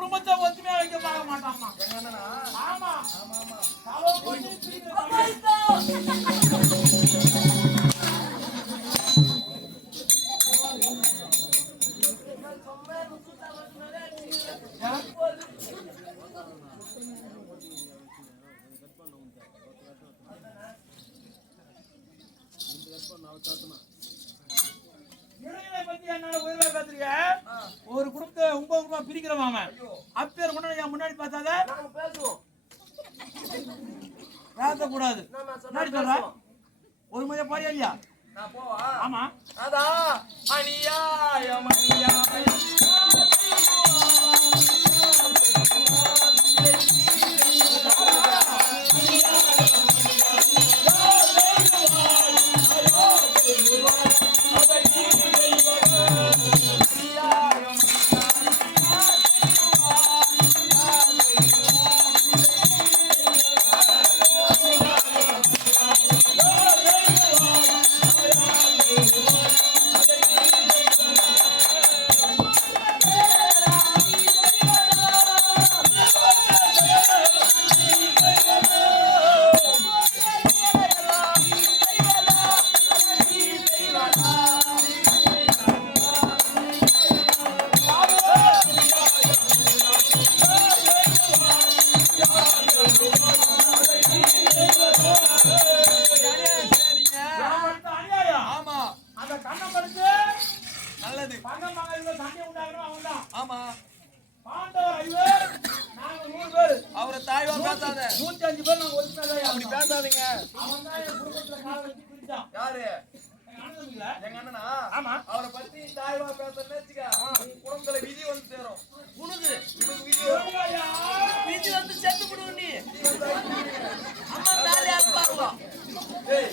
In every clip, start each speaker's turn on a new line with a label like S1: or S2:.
S1: குடும்பத்தை ஒத்துமையா வைக்க பார்க்க மாட்டாமா? ஆமா. என்னால உயர்வா பேசுறீங்க ஒரு குடும்பத்தை ஒன்பது குடும்பம் பிரிக்கிறோம் அப்பேர் கொண்டு என் முன்னாடி பார்த்தாத? பேசக்கூடாது.
S2: நம்ம
S1: முன்னாடி
S2: சொன்னா
S1: சொல்ற. ஒரு முறையா பாரியா இல்லையா?
S3: நான் போவா?
S1: ஆமா.
S3: அதான் அநியாயம் அநியாயம்.
S1: பிரிச்சான்
S3: யாரு?
S1: எங்க அண்ணன் இல்ல
S3: எங்க அண்ணனா?
S1: ஆமா.
S3: அவரை பத்தி தாய்வா பேசணும்னு வச்சுக்க. குடும்பத்துல விதி வந்து சேரும்.
S2: உனக்கு?
S3: உனக்கு விதி.
S2: வீட்டு வந்து செத்து விடுவோம் நீ. அம்மா பாருங்க
S3: ஏய்.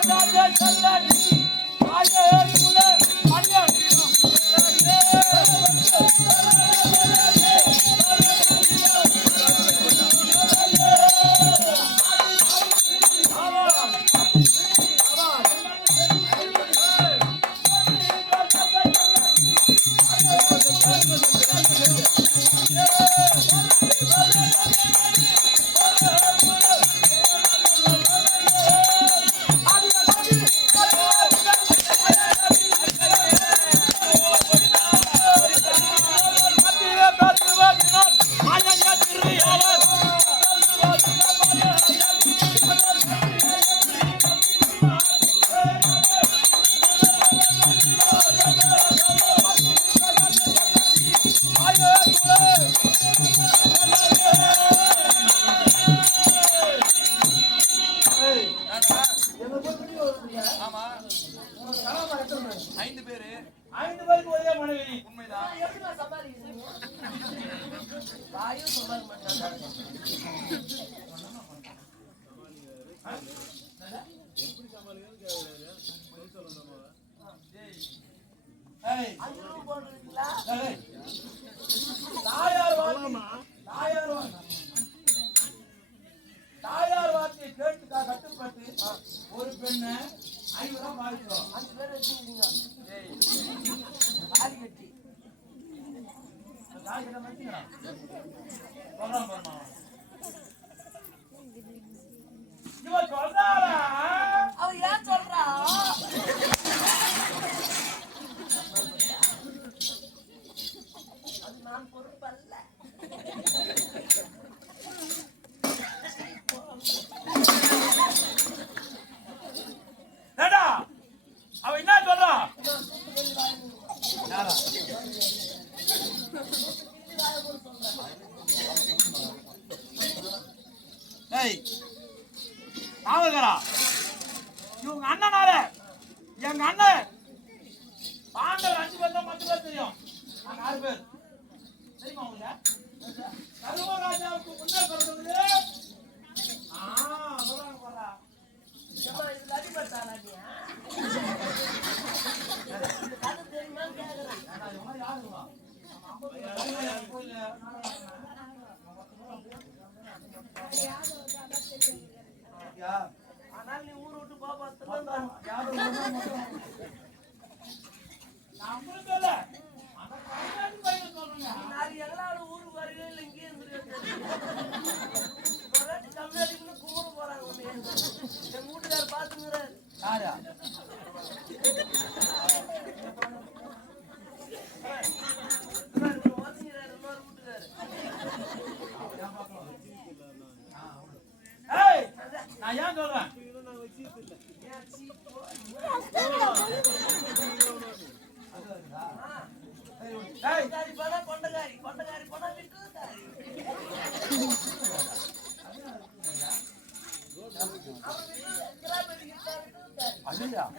S1: ராஜாஜே செல்லடி ஆயர்
S3: ஆமா. ஐந்து பேரு.
S1: ஐந்து பேருக்கு ஒரே மனைவி.
S3: உண்மைதான்.
S2: தாயும் சொல்ல மாட்டாங்க.
S1: யார்கிட்ட மறைச்சுக்கிறான்? சொல்றான் பாரும்மா அவன். இவன் சொல்றாளா?
S2: அவ ஏன் சொல்றா அது நான் பொறுப்பல்ல
S1: ஏண்டா, அவன் என்ன சொல்றான்? யாரா? ஏய், காவல்காரா, இவங்க அண்ணனால எங்க அண்ணன் பாண்டவர் அஞ்சு பேர் தான் பத்து பேர் தெரியும். நாங்க ஆறு பேர். தெரியுமா உங்களுக்கு? கருவராஜாவுக்கு முன்னே பிறந்தது ஆ
S2: ஆனால் நீ ஊர் விட்டு போக 真的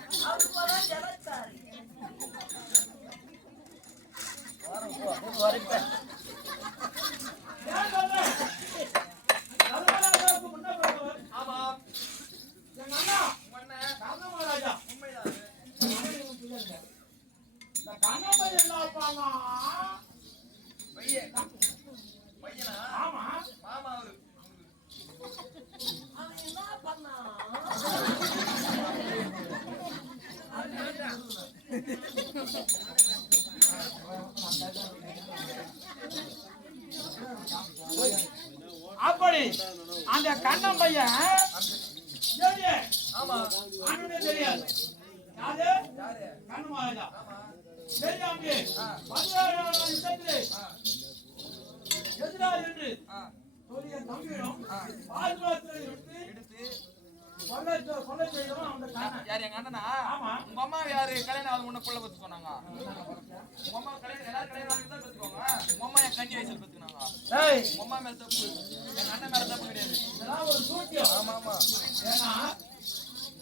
S1: அப்படி அந்த கண்ணன் பையன் தெரியாது? எதிராக என்று சொல்லிய தம்பியிடம் பாதுகாத்து எடுத்து
S3: யார் எங்க அண்ணனா?
S1: ஆமா.
S3: உங்க அம்மா யாரு? கல்யாணம் ஆகுது முன்ன புள்ள பத்து சொன்னாங்க. உங்க அம்மா கல்யாணம் எல்லாரும் கல்யாணம் ஆகுது தான் பத்துக்கோங்க உங்க அம்மா என் கண்ணி வயசுல பத்துக்கினாங்க.
S1: ஏய்.
S3: உங்க அம்மா மேல தப்பு எங்க அண்ணன் மேல தப்பு கிடையாது. ஆமா ஆமா.
S1: ஏன்னா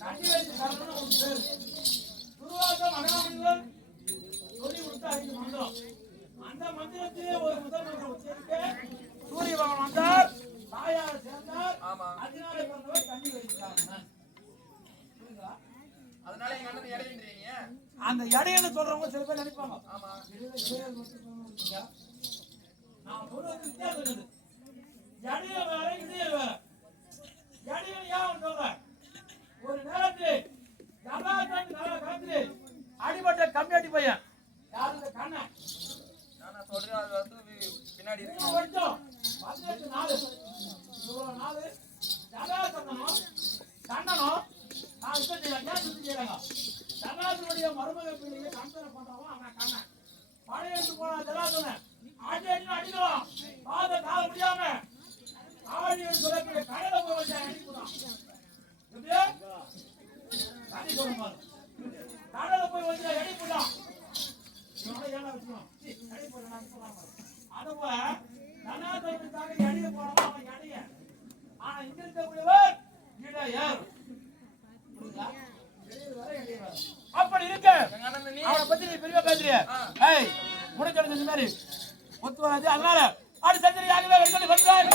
S1: கட்டி வைத்து கரணம் ஒரு பேர். துருவாசம் மகாமனிதன் சொல்லி கொடுத்த ஐந்து மந்திரம். அந்த மந்திரத்திலே ஒரு முதல் மந்திரம் உச்சரிக்க சூரிய பகவான் வந்தார். தாயார் சேர்ந்தார் அதனாலே கண்ணி வைக்கிறாங்க புரியுதா?
S3: அதனால எங்க அண்ணன் இடையின்றீங்க.
S1: அந்த இடையன்னு சொல்றவங்க சில பேர் நினைப்பாங்க.
S3: ஆமா?
S1: நான் சொல்றது வித்தியாசம் இருக்குது இடையில வேற இடையில வேற. இடையில ஏன் சொல்றேன். ஒரு நேரத்தில் எடைய அவன் எடைய ஆனா இங்க இருக்கக்கூடியவர் இடையர் வேற. அப்படி இருக்க. அவனை பத்தி நீ பெரிய பேசுறிய? ஏய் உனக்கு இந்த மாதிரி ஒத்து வராது அதனால அடி சந்திரியாகவே வெளிக்கொண்டு வந்தார்